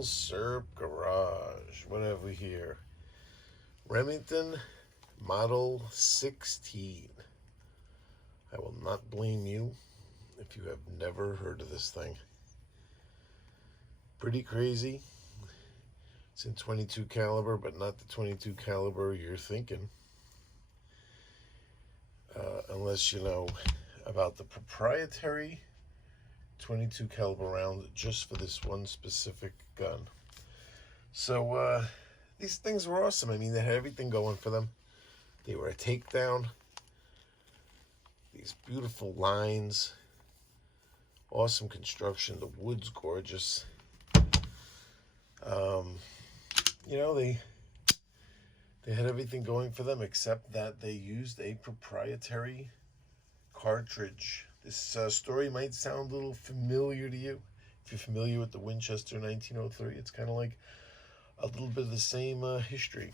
Milsurp Garage. What have we here? Remington Model 16. I will not blame you if you have never heard of this thing. Pretty crazy. It's in 22 caliber, but not the 22 caliber you're thinking. Unless you know about the proprietary 22 caliber round just for this one specific gun. So these things were awesome. I mean, they had everything going for them. They were a takedown. These beautiful lines. Awesome construction. The wood's gorgeous. You know, they had everything going for them except that they used a proprietary cartridge. This story might sound a little familiar to you. If you're familiar with the Winchester 1903, it's kind of like a little bit of the same history.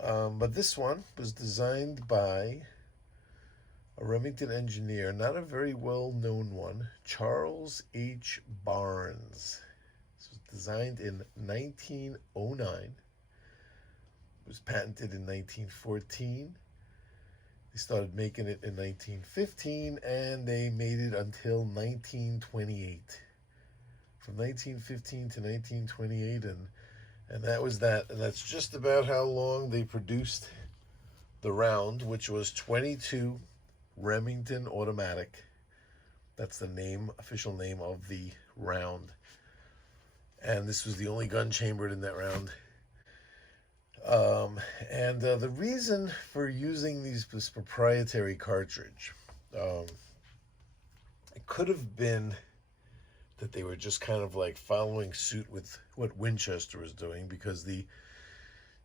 But this one was designed by a Remington engineer, not a very well-known one, Charles H. Barnes. This was designed in 1909. It was patented in 1914. They started making it in 1915, and they made it until 1928. From 1915 to 1928, and that was that. And that's just about how long they produced the round, which was 22 Remington Automatic. That's the name, official name of the round. And this was the only gun chambered in that round. The reason for using this proprietary cartridge, it could have been that they were just kind of like following suit with what Winchester was doing, because the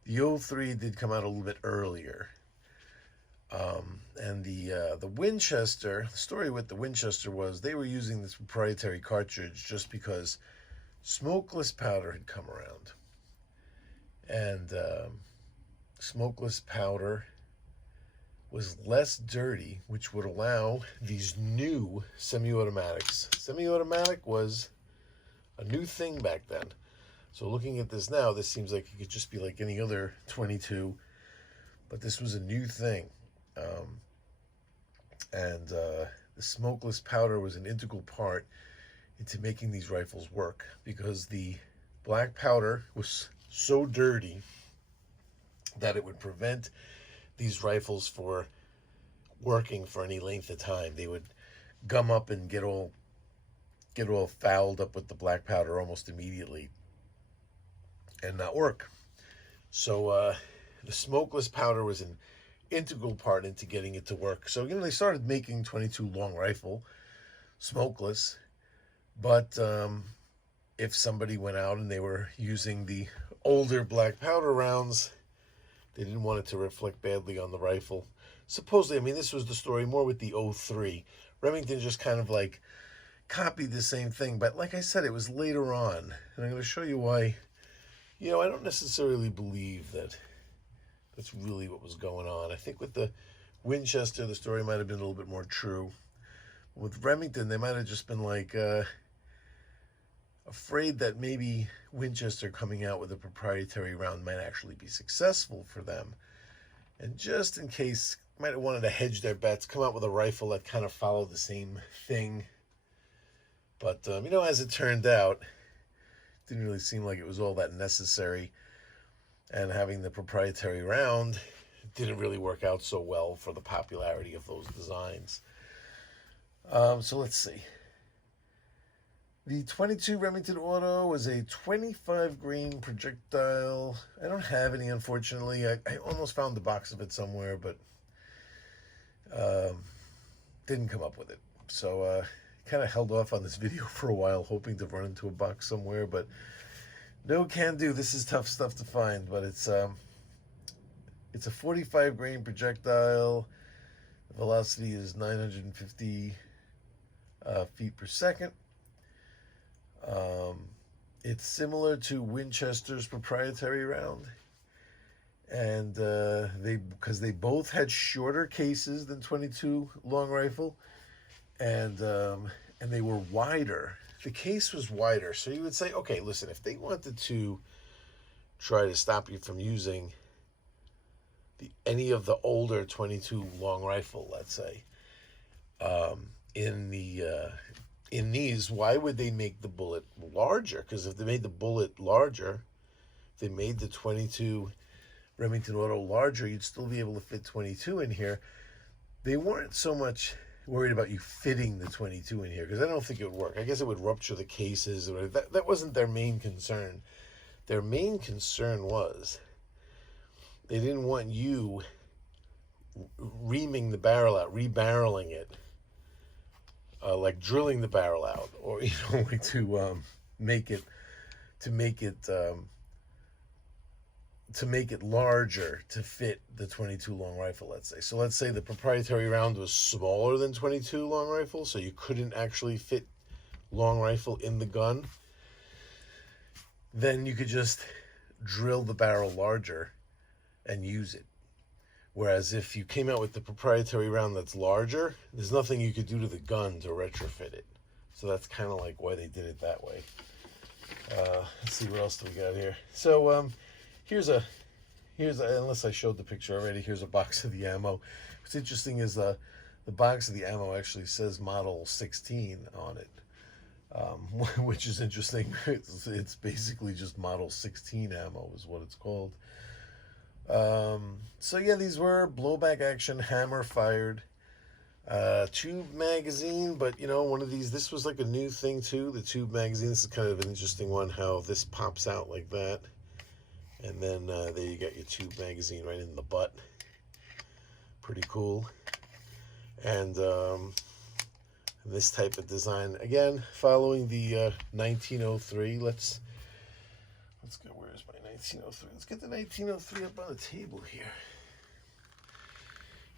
03 did come out a little bit earlier. And the Winchester, the story with the Winchester was they were using this proprietary cartridge just because smokeless powder had come around. And smokeless powder was less dirty, which would allow these new semi-automatics. Semi-automatic was a new thing back then. So looking at this now, this seems like it could just be like any other 22, but this was a new thing. The smokeless powder was an integral part into making these rifles work, because the black powder was so dirty that it would prevent these rifles for working for any length of time. They would gum up and get all fouled up with the black powder almost immediately and not work. So the smokeless powder was an integral part into getting it to work. So, you know, they started making 22 long rifle smokeless, but if somebody went out and they were using the older black powder rounds, they didn't want it to reflect badly on the rifle. Supposedly, I mean, this was the story more with the 03. Remington just kind of like copied the same thing, but like I said, it was later on, and I'm going to show you why. You know, I don't necessarily believe that that's really what was going on. I think with the Winchester, the story might have been a little bit more true. With Remington, they might have just been like afraid that maybe Winchester coming out with a proprietary round might actually be successful for them. And just in case, might have wanted to hedge their bets, come out with a rifle that kind of followed the same thing. But, you know, as it turned out, it didn't really seem like it was all that necessary. And having the proprietary round didn't really work out so well for the popularity of those designs. So let's see. The 22 Remington Auto was a 25 grain projectile. I don't have any, unfortunately. I almost found the box of it somewhere, but didn't come up with it. So kind of held off on this video for a while, hoping to run into a box somewhere, but no can do. This is tough stuff to find, but it's a 45 grain projectile. The velocity is 950 feet per second. It's similar to Winchester's proprietary round, and because they both had shorter cases than 22 long rifle, and and they were wider. The case was wider, so you would say, okay, listen, if they wanted to try to stop you from using any of the older 22 long rifle, let's say, in these, why would they make the bullet larger? Because if they made the bullet larger, if they made the 22 Remington Auto larger, you'd still be able to fit 22 in here. They weren't so much worried about you fitting the 22 in here, because I don't think it would work. I guess it would rupture the cases. Or that wasn't their main concern. Their main concern was they didn't want you reaming the barrel out, rebarreling it, like drilling the barrel out, or like to make it larger to fit the 22 long rifle, let's say. So let's say the proprietary round was smaller than 22 long rifle, so you couldn't actually fit long rifle in the gun. Then you could just drill the barrel larger and use it. Whereas if you came out with the proprietary round that's larger, there's nothing you could do to the gun to retrofit it. So that's kind of like why they did it that way. Let's see, what else do we got here? So here's a unless I showed the picture already, here's a box of the ammo. What's interesting is the box of the ammo actually says Model 16 on it, which is interesting. It's basically just Model 16 ammo is what it's called. So yeah, these were blowback action, hammer fired, tube magazine, but one of these, this was like a new thing too, the tube magazine. This is kind of an interesting one, how this pops out like that. And then there you got your tube magazine right in the butt. Pretty cool. And this type of design, again, following the 1903. Let's go, where's my 1903? Let's get the 1903 up on the table here.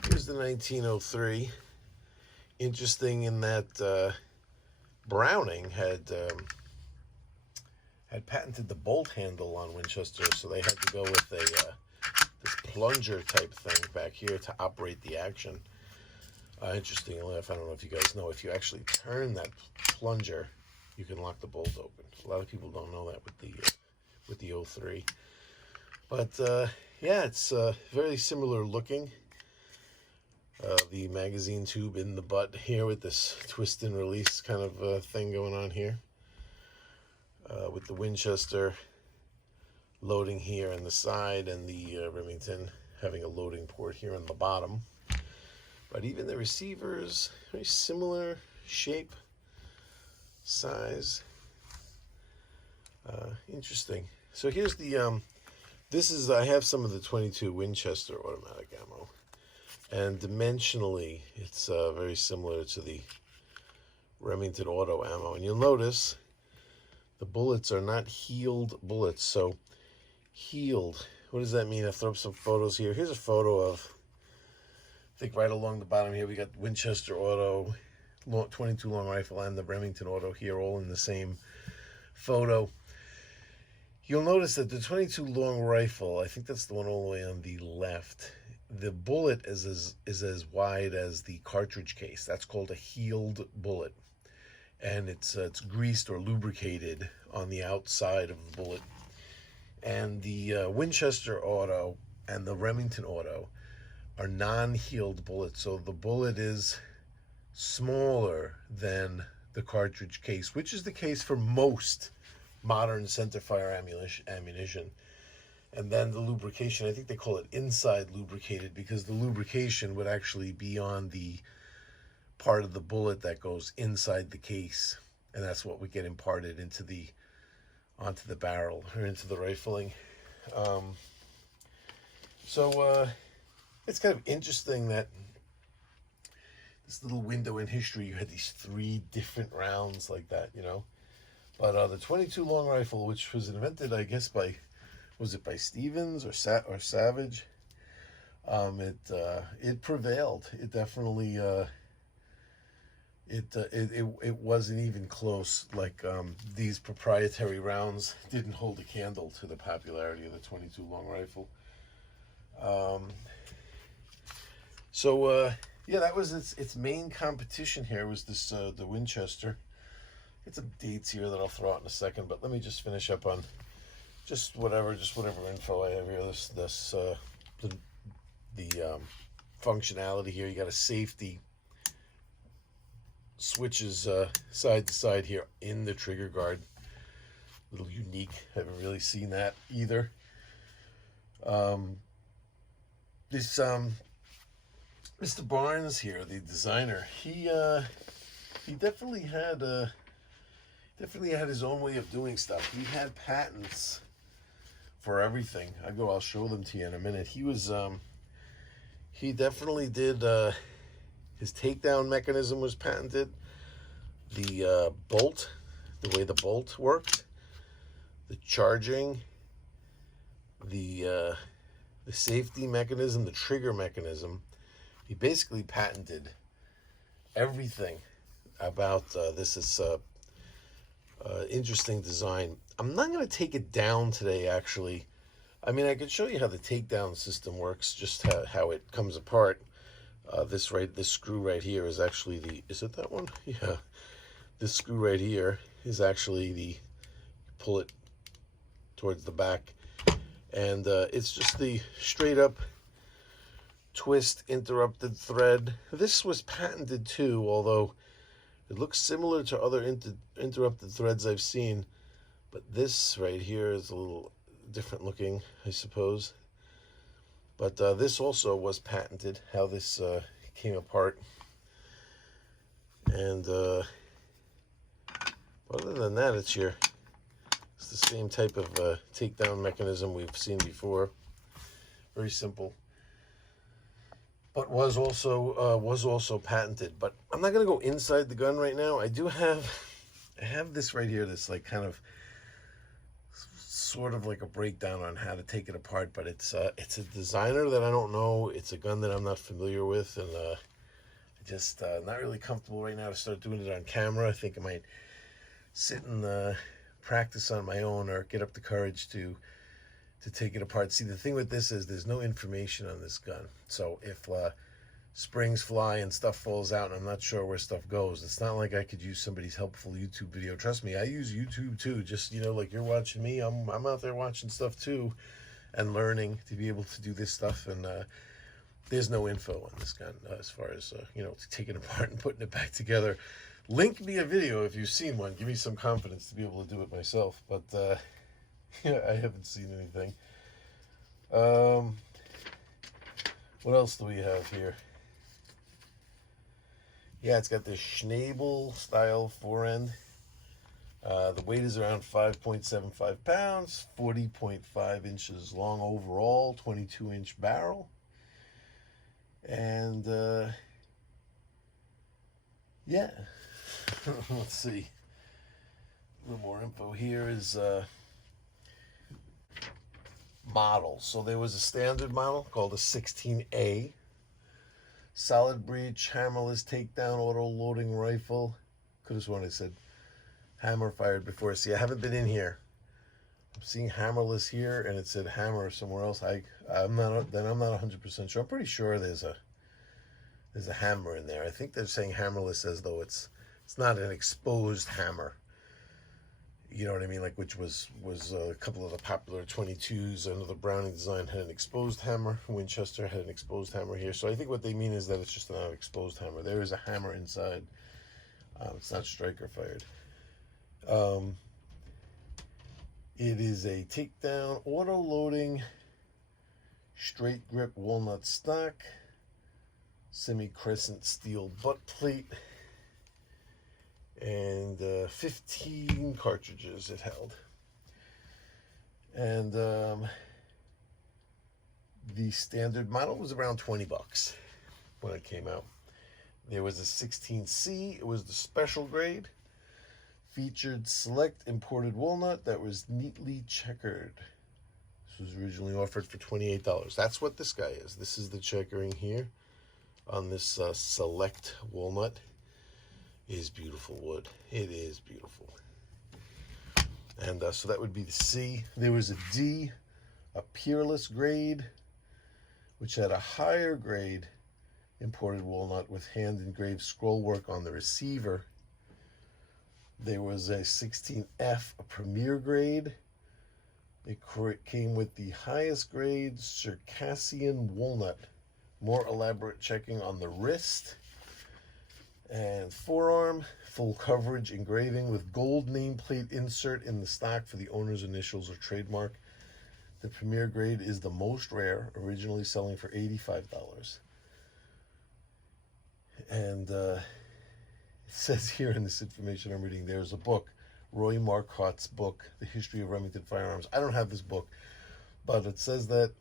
Here's the 1903. Interesting in that Browning had patented the bolt handle on Winchester, so they had to go with this plunger type thing back here to operate the action. Interestingly enough, I don't know if you guys know, if you actually turn that plunger, you can lock the bolt open. A lot of people don't know that with the 03. But yeah, it's very similar looking. The magazine tube in the butt here with this twist and release kind of thing going on here. With the Winchester loading here on the side, and the Remington having a loading port here on the bottom. But even the receivers, very similar shape, size. Interesting. So here's the, I have some of the 22 Winchester automatic ammo. And dimensionally, it's very similar to the Remington Auto ammo. And you'll notice the bullets are not heeled bullets. So heeled, what does that mean? I'll throw up some photos here. Here's a photo of, I think right along the bottom here, we got Winchester Auto, 22 long rifle, and the Remington Auto here, all in the same photo. You'll notice that the 22 long rifle, I think that's the one all the way on the left, the bullet is as wide as the cartridge case. That's called a heeled bullet. And it's greased or lubricated on the outside of the bullet. And the Winchester Auto and the Remington Auto are non-heeled bullets, so the bullet is smaller than the cartridge case, which is the case for most modern centerfire ammunition. And then the lubrication, I think they call it inside lubricated, because the lubrication would actually be on the part of the bullet that goes inside the case, and that's what would get imparted onto the barrel or into the rifling. So it's kind of interesting that this little window in history, you had these 3 different rounds like that, But the 22 long rifle, which was invented, I guess, was it by Stevens or Savage? It prevailed. It definitely it wasn't even close. Like these proprietary rounds didn't hold a candle to the popularity of the 22 long rifle. So yeah, that was its main competition here was this the Winchester. Get some dates here that I'll throw out in a second, but let me just finish up on just whatever info I have here. The functionality here. You got a safety switches side to side here in the trigger guard. A little unique. Haven't really seen that either. This Mr. Barnes here, the designer, he definitely had his own way of doing stuff. He had patents for everything. I'll show them to you in a minute. He definitely did. His takedown mechanism was patented. The bolt, the way the bolt worked, the charging, the safety mechanism, the trigger mechanism. He basically patented everything about this. Is interesting design. I'm not going to take it down today, actually. I mean, I could show you how the takedown system works, just how it comes apart. This screw right here is actually is it that one? Yeah. This screw right here is actually pull it towards the back. And it's just the straight up twist interrupted thread. This was patented too, although it looks similar to other interrupted threads I've seen. But this right here is a little different looking, I suppose. But this also was patented, how this came apart. And other than that, it's the same type of takedown mechanism we've seen before. Very simple. But was also patented. But I'm not going to go inside the gun right now. I have this right here that's like kind of sort of like a breakdown on how to take it apart, but it's a designer that I don't know. It's a gun that I'm not familiar with, and just not really comfortable right now to start doing it on camera. I think I might sit and practice on my own, or get up the courage to take it apart. See, the thing with this is there's no information on this gun. So if springs fly and stuff falls out and I'm not sure where stuff goes, it's not like I could use somebody's helpful YouTube video. Trust me, I use YouTube too. Just, like you're watching me, I'm out there watching stuff too and learning to be able to do this stuff. And there's no info on this gun as far as, taking it apart and putting it back together. Link me a video if you've seen one. Give me some confidence to be able to do it myself. But yeah, I haven't seen anything. What else do we have here? Yeah, it's got this Schnabel style forend. The weight is around 5.75 pounds, 40.5 inches long overall, 22-inch barrel. And yeah, let's see. A little more info here is model. So there was a standard model called a 16A. Solid breech, hammerless takedown, auto loading rifle. Could have sworn I said hammer fired before. See, I haven't been in here. I'm seeing hammerless here, and it said hammer somewhere else. I'm not 100% sure. I'm pretty sure there's a hammer in there. I think they're saying hammerless as though it's not an exposed hammer. You know what I mean? Like, which was a couple of the popular 22s. I know the Browning design had an exposed hammer. Winchester had an exposed hammer here. So I think what they mean is that it's just not an exposed hammer. There is a hammer inside. It's not striker fired. It is a takedown, auto loading, straight grip walnut stock, semi-crescent steel butt plate, and 15 cartridges it held. And the standard model was around 20 bucks when it came out. There was a 16C, it was the special grade, featured select imported walnut that was neatly checkered. This was originally offered for $28. That's what this guy is. This is the checkering here on this select walnut. It is beautiful wood. It is beautiful. And so that would be the C. There was a D, a peerless grade, which had a higher grade imported walnut with hand-engraved scroll work on the receiver. There was a 16F, a premier grade. It came with the highest grade Circassian walnut. More elaborate checking on the wrist and forearm. Full coverage engraving with gold nameplate insert in the stock for the owner's initials or trademark. The premier grade is the most rare, originally selling for $85. And it says here in this information I'm reading, there's a book, Roy Marcotte's book, The History of Remington Firearms. I don't have this book, but it says that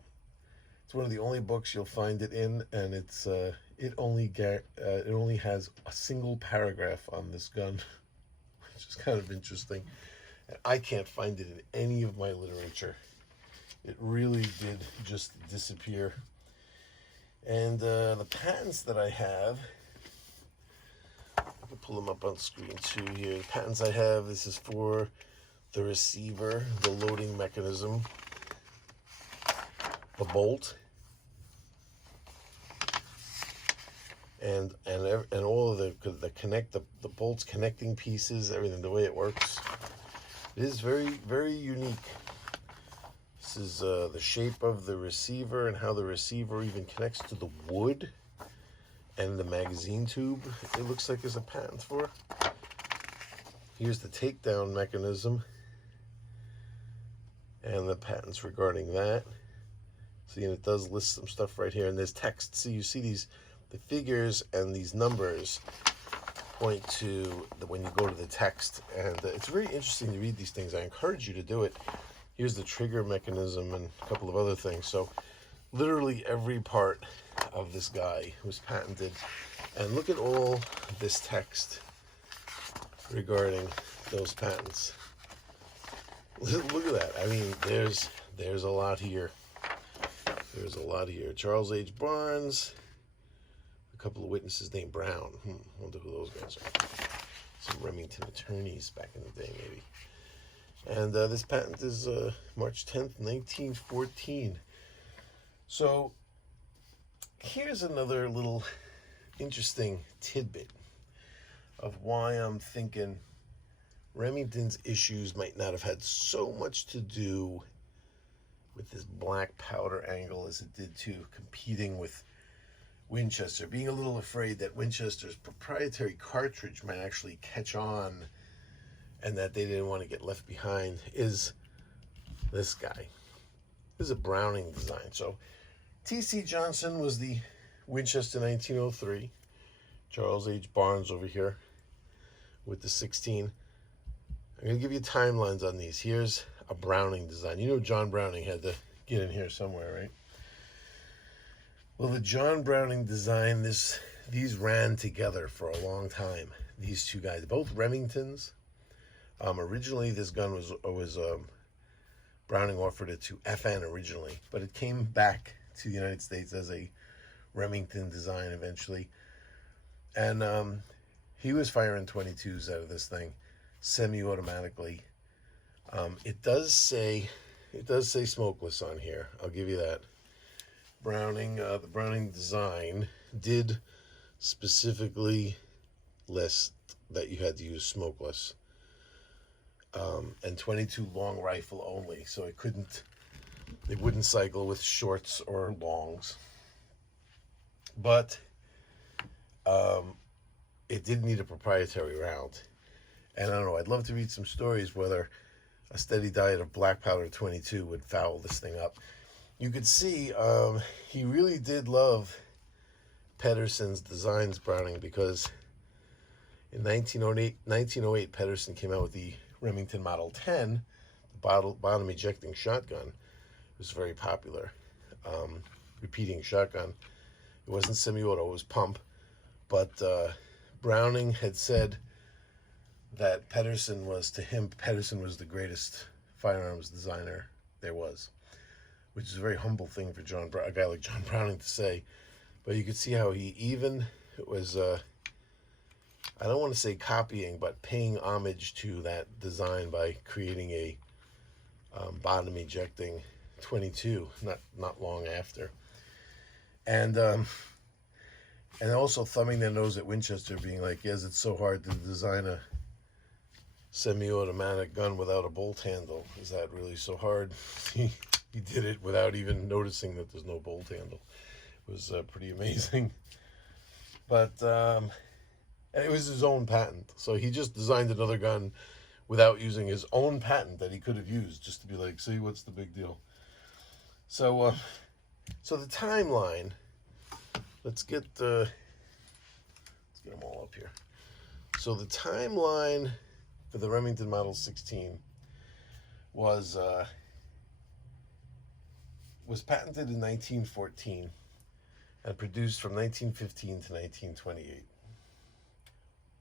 it's one of the only books you'll find it in, and it only has a single paragraph on this gun, which is kind of interesting. And I can't find it in any of my literature. It really did just disappear. And the patents that I have, I can pull them up on screen too here. The patents I have, this is for the receiver, the loading mechanism, the bolt, and all of the connect the bolts, connecting pieces, everything, the way it works. It is very, very unique. This is the shape of the receiver and how the receiver even connects to the wood. And the magazine tube, it looks like there's a patent for. Here's the takedown mechanism and the patents regarding that. See, and it does list some stuff right here, and there's text. See, you see the figures and these numbers point to when you go to the text, and it's very interesting to read these things. I encourage you to do it. Here's the trigger mechanism and a couple of other things. So literally every part of this guy was patented, and look at all this text regarding those patents. Look at that. I mean, there's a lot here. There's a lot here. Charles H. Barnes, a couple of witnesses named Brown. I wonder who those guys are. Some Remington attorneys back in the day, maybe. And this patent is March 10th, 1914. So here's another little interesting tidbit of why I'm thinking Remington's issues might not have had so much to do with this black powder angle as it did to competing with Winchester. Being a little afraid that Winchester's proprietary cartridge might actually catch on and that they didn't want to get left behind is this guy. This is a Browning design. So T.C. Johnson was the Winchester 1903. Charles H. Barnes over here with the 16. I'm going to give you timelines on these. Here's a Browning design. You know John Browning had to get in here somewhere, right? Well, the John Browning design, these ran together for a long time. These two guys, both Remingtons. Originally, this gun was Browning offered it to FN originally, but it came back to the United States as a Remington design eventually. And he was firing 22s out of this thing, semi-automatically. It does say smokeless on here. I'll give you that. Browning, the Browning design did specifically list that you had to use smokeless. And 22 long rifle only, so it wouldn't cycle with shorts or longs. But it did need a proprietary round. And I don't know, I'd love to read some stories whether a steady diet of black powder 22 would foul this thing up. You could see he really did love Pedersen's designs, Browning, because in 1908, Pedersen came out with the Remington Model 10, the bottom ejecting shotgun. It was very popular. Repeating shotgun. It wasn't semi-auto, it was pump. But Browning had said that Pedersen was the greatest firearms designer there was, which is a very humble thing for a guy like John Browning to say. But you could see how he even was, I don't want to say copying, but paying homage to that design by creating a bottom ejecting 22 not long after. And And also thumbing their nose at Winchester, being like, yes, it's so hard to design a semi-automatic gun without a bolt handle. Is that really so hard? He did it without even noticing that there's no bolt handle. It was pretty amazing. But it was his own patent. So he just designed another gun without using his own patent that he could have used, just to be like, see, what's the big deal? So, so the timeline. Let's get them all up here. So the timeline for the Remington Model 16 was patented in 1914 and produced from 1915 to 1928.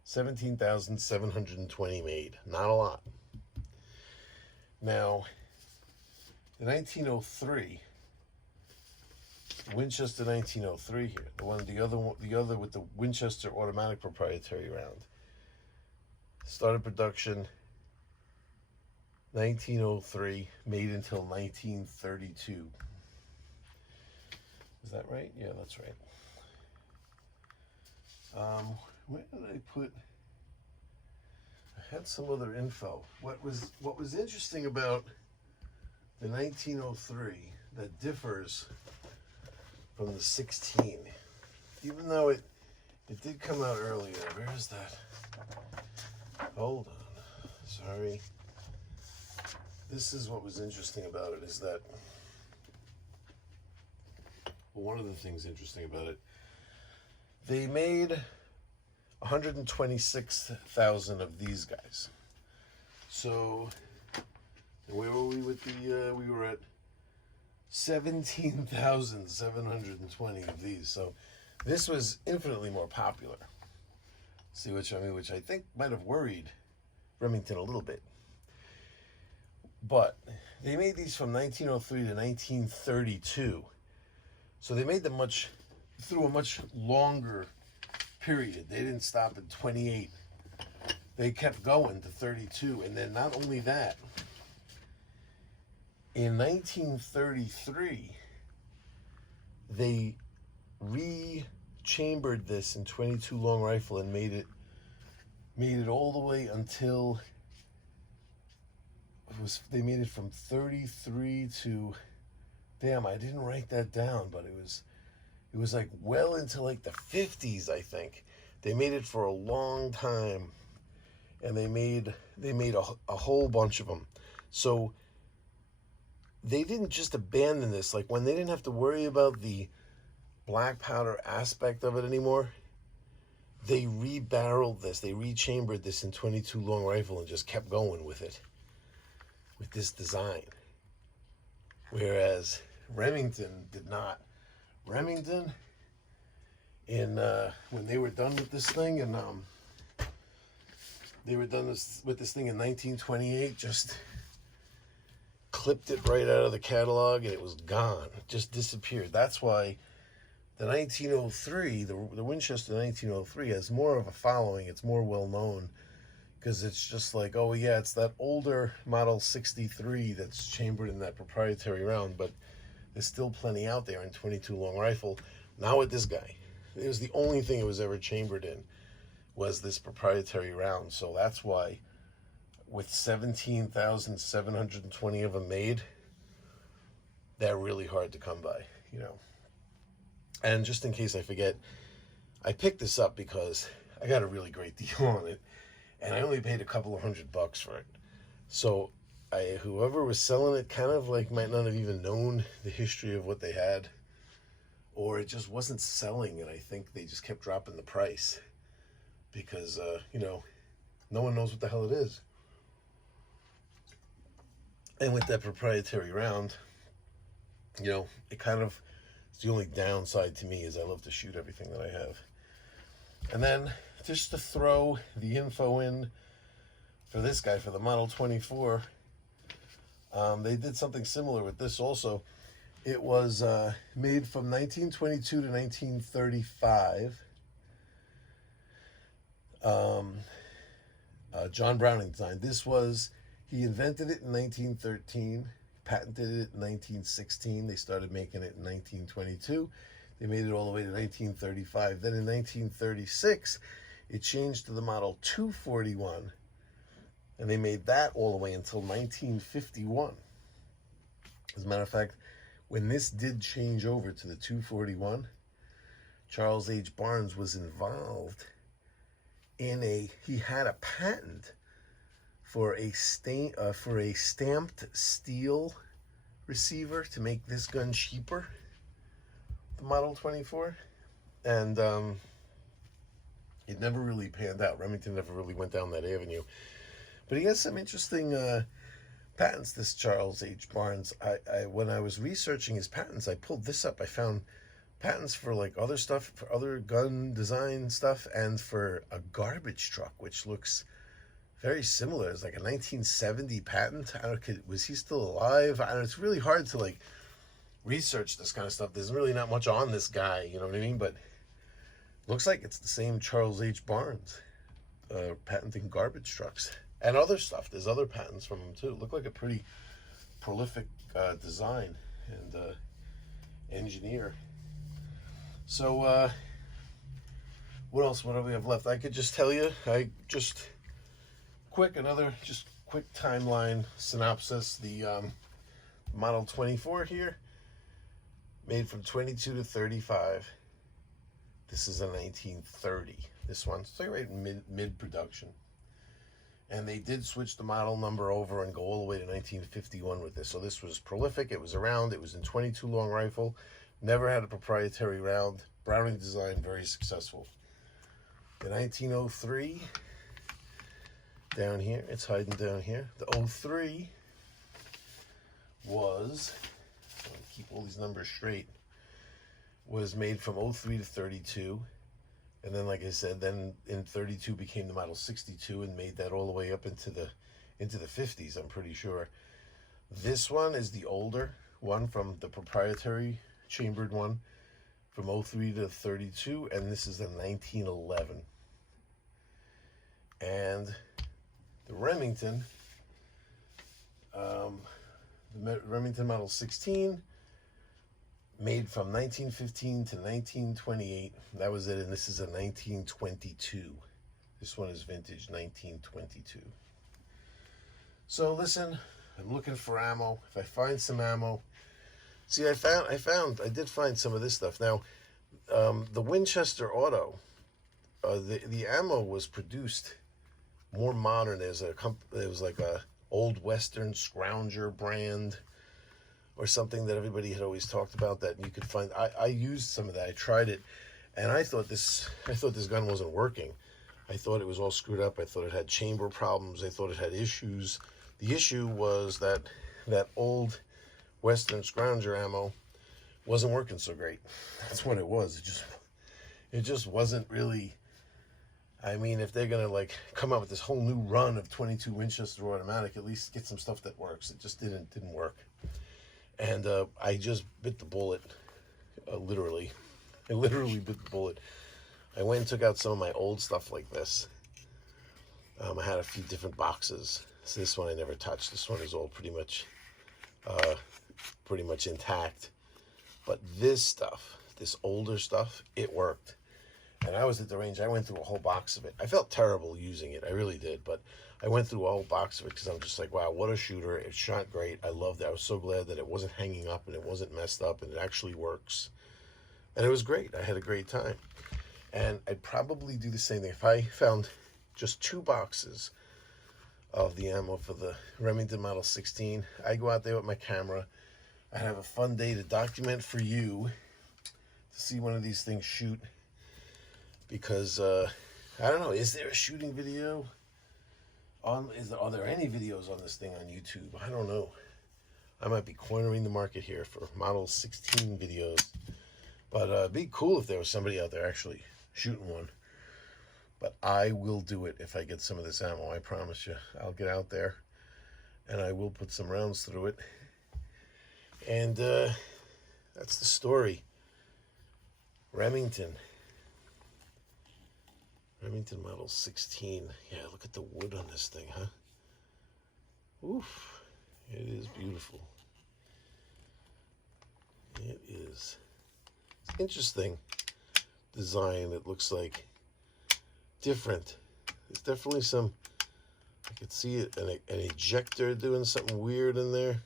17,720 made. Not a lot. Now, in 1903, Winchester 1903 here, the other with the Winchester Automatic proprietary round, started production 1903, made until 1932. Is that right? Yeah, that's right. Where did I put? I had some other info. What was interesting about the 1903 that differs from the 16, even though it did come out earlier. Where is that? Hold on. Sorry. This is what was interesting about it, is that, well, one of the things interesting about it, they made 126,000 of these guys. So where were we with the, we were at 17,720 of these. So this was infinitely more popular. See, which I think might have worried Remington a little bit. But they made these from 1903 to 1932. So they made them through a much longer period. They didn't stop at 28. They kept going to 32. And then not only that, in 1933, they re-chambered this in 22 long rifle and made it all the way until they made it from 33 to, damn, I didn't write that down, but it was like well into like the 50s, I think. They made it for a long time, and they made a whole bunch of them. So they didn't just abandon this. Like, when they didn't have to worry about the black powder aspect of it anymore, they re-barreled this. They re-chambered this in 22 long rifle and just kept going with it, with this design. Whereas Remington did not. Remington, when they were done with this thing, and they were done with this thing in 1928, just clipped it right out of the catalog, and it was gone. It just disappeared. That's why the 1903, the Winchester 1903, has more of a following. It's more well known because it's just like, oh yeah, it's that older Model 63 that's chambered in that proprietary round, but there's still plenty out there in 22 long rifle. Not with this guy. It was the only thing it was ever chambered in, was this proprietary round. So that's why, with 17,720 of them made, they're really hard to come by, you know. And just in case I forget, I picked this up because I got a really great deal on it, and I only paid a couple of $100 for it. So whoever was selling it kind of like might not have even known the history of what they had, or it just wasn't selling, and I think they just kept dropping the price because, you know, no one knows what the hell it is. And with that proprietary round, you know, it kind of, it's the only downside to me is I love to shoot everything that I have. And then just to throw the info in for this guy, for the Model 24, they did something similar with this also. It was made from 1922 to 1935. John Browning designed. He invented it in 1913, patented it in 1916. They started making it in 1922. They made it all the way to 1935. Then in 1936, it changed to the Model 241, and they made that all the way until 1951. As a matter of fact, when this did change over to the 241, Charles H. Barnes was involved in he had a patent for a stamped steel receiver to make this gun cheaper, the Model 24, and it never really panned out. Remington never really went down that avenue, but he has some interesting patents, this Charles H. Barnes. When I was researching his patents, I pulled this up. I found patents for like other stuff, for other gun design stuff, and for a garbage truck, which looks very similar. It's like a 1970 patent. I don't know, was he still alive? I don't know. It's really hard to like research this kind of stuff. There's really not much on this guy, you know what I mean? But looks like it's the same Charles H. Barnes, patenting garbage trucks and other stuff. There's other patents from him too. Look like a pretty prolific design and engineer. So what else? What do we have left? I could just tell you. Another quick timeline synopsis. The Model 24 here, made from 22 to 35. This is a 1930. This one's like right mid production. And they did switch the model number over and go all the way to 1951 with this. So this was prolific. It was around. It was in 22 long rifle. Never had a proprietary round. Browning design, very successful. The 1903, down here, it's hiding down here. The 03 was, so I keep all these numbers straight, was made from 03 to 32. And then, like I said, then in 32 became the Model 62 and made that all the way up into the 50s, I'm pretty sure. This one is the older one from the proprietary chambered one from 03 to 32, and this is the 1911. And the Remington, the Remington Model 16, made from 1915 to 1928. That was it, and this is a 1922. This one is vintage 1922. So listen, I'm looking for ammo. If I find some ammo, see, I did find some of this stuff. Now, the Winchester Auto, the ammo was produced more modern. It was like a old Western Scrounger brand or something that everybody had always talked about that you could find. I used some of that. I tried it, and I thought this gun wasn't working. I thought it was all screwed up. I thought it had chamber problems. I thought it had issues. The issue was that old Western Scrounger ammo wasn't working so great. That's what it was. It just wasn't really. I mean, if they're gonna like come out with this whole new run of 22 Winchester Automatic, at least get some stuff that works. It just didn't work. And I just bit the bullet, literally. I literally bit the bullet. I went and took out some of my old stuff like this. I had a few different boxes. So this one I never touched. This one is all pretty much intact. But this stuff, this older stuff, it worked. And I was at the range. I went through a whole box of it. I felt terrible using it. I really did. But I went through a whole box of it because I'm just like, wow, what a shooter. It shot great. I loved it. I was so glad that it wasn't hanging up and it wasn't messed up and it actually works. And it was great. I had a great time. And I'd probably do the same thing. If I found just 2 boxes of the ammo for the Remington Model 16, I go out there with my camera. I have a fun day to document for you to see one of these things shoot. Because, I don't know, is there a shooting video? Are there any videos on this thing on YouTube? I don't know. I might be cornering the market here for Model 16 videos. But it'd be cool if there was somebody out there actually shooting one. But I will do it if I get some of this ammo, I promise you. I'll get out there and I will put some rounds through it. And that's the story. Remington Model 16. Yeah, look at the wood on this thing, huh? Oof. It is beautiful. It is. Interesting design. It looks like different. There's definitely some, I could see it, an ejector doing something weird in there.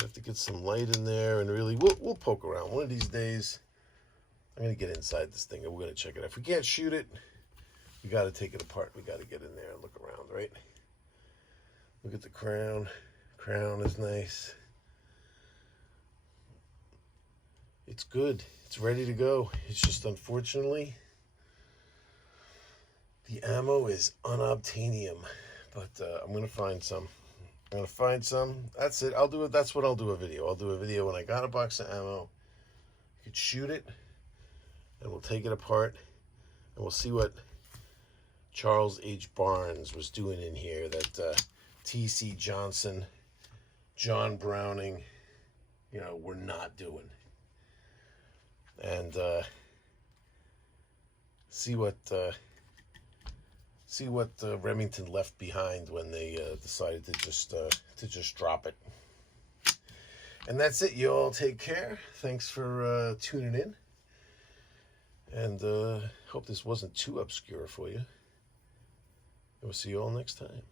I have to get some light in there, and really, we'll poke around. One of these days, I'm going to get inside this thing, and we're going to check it out. If we can't shoot it, we got to take it apart. We got to get in there and look around, right? Look at the crown. Crown is nice. It's good. It's ready to go. It's just, unfortunately, the ammo is unobtainium. But I'm going to find some. I'm going to find some. That's it. I'll do it. That's what I'll do a video. I'll do a video when I got a box of ammo. You could shoot it, and we'll take it apart, and we'll see what Charles H. Barnes was doing in here that T.C. Johnson, John Browning, you know, were not doing. And see what Remington left behind when they decided to just drop it. And that's it. You all take care. Thanks for tuning in. And hope this wasn't too obscure for you. We'll see you all next time.